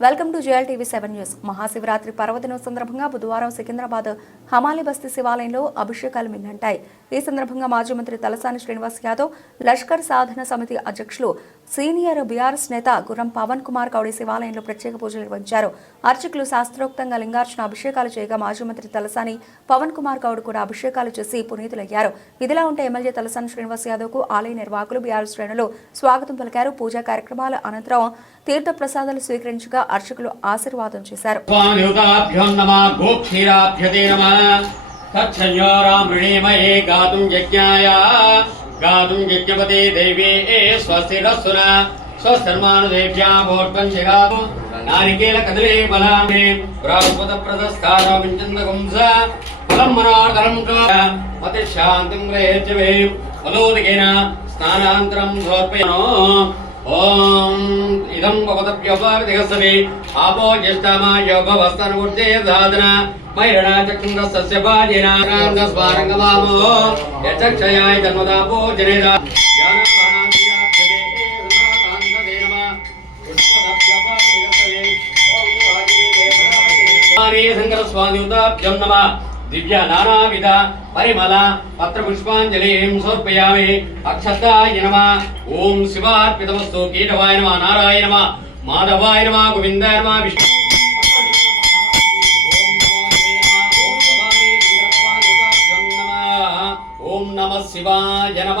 Welcome to GL TV seven news. Mahashivratri పర్వదినం సందర్భంగా బుధవారం సికింద్రాబాద్ హమాలి బస్తీ శివాలయంలో అభిషేకాలు మిన్నంటాయి ఈ సందర్భంగా మాజీ మంత్రి తలసాని శ్రీనివాస్ యాదవ్ లష్కర్ సాధన సమితి అధ్యక్షులు సీనియర్ బీఆర్ఎస్ నేత గుర్రం పవన్ కుమార్ గౌడి శివాలయంలో ప్రత్యేక పూజలు నిర్వహించారు. అర్చకులు శాస్త్రోక్తంగా లింగార్చన అభిషేకాలు చేయగా మాజీ మంత్రి తలసాని పవన్ కుమార్ కౌడ్ కూడా అభిషేకాలు చేసి పునీతులయ్యారు. ఇదిలా ఉంటే ఎమ్మెల్యే తలసాని శ్రీనివాస్ యాదవ్కు ఆలయ నిర్వాహకులు బీఆర్ఎస్ శ్రేణులు స్వాగతం పలికారు. పూజా కార్యక్రమాల అనంతరం తీర్థ ప్రసాదాలు స్వీకరించగా అర్చకులు ఆశీర్వాదం చేశారు. स्वामियुताभ्यो नमः गोक्षीराभ्यते नमः तच्छञ्जोरामृणीमये गातुं यज्ञाय गातुं यज्ञपते देवी स्वस्तिरस्तु न स्वस्तिर्मानुदेभ्यां भोट्पं जगातु नारिकेलकदले बलामे बृहस्पतप्रदस्थानो विञ्चन्दगुंस फलं मनोहरं च मतिशान्तिं ग्रहेत्य वे फलोदिकेन स्नानान्तरं समर्पयनो ఓం ఇదం భవతభ్యోపవిధిగస్సవి ఆపో జ్యేష్ఠమాయోపవస్తనుర్జయ సాధన. మైరణ చక్ర సస్య పాజన రాంగ యచక్షయాయ జన్మదాపో జనేదా శంకర స్వామియుతాభ్యం నమ. దివ్య నానావిధ పరిమళ పత్ర పుష్పాంజలిం సమర్పయామి అక్షతాయ నమ ఓం శివార్పితమస్తు కీటవాయ నమ నారాయణ నమ మాధవాయ నమ గోవిందాయ నమ విష్ణు ఓం నమ శివాయ నమ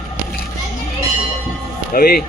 小薇。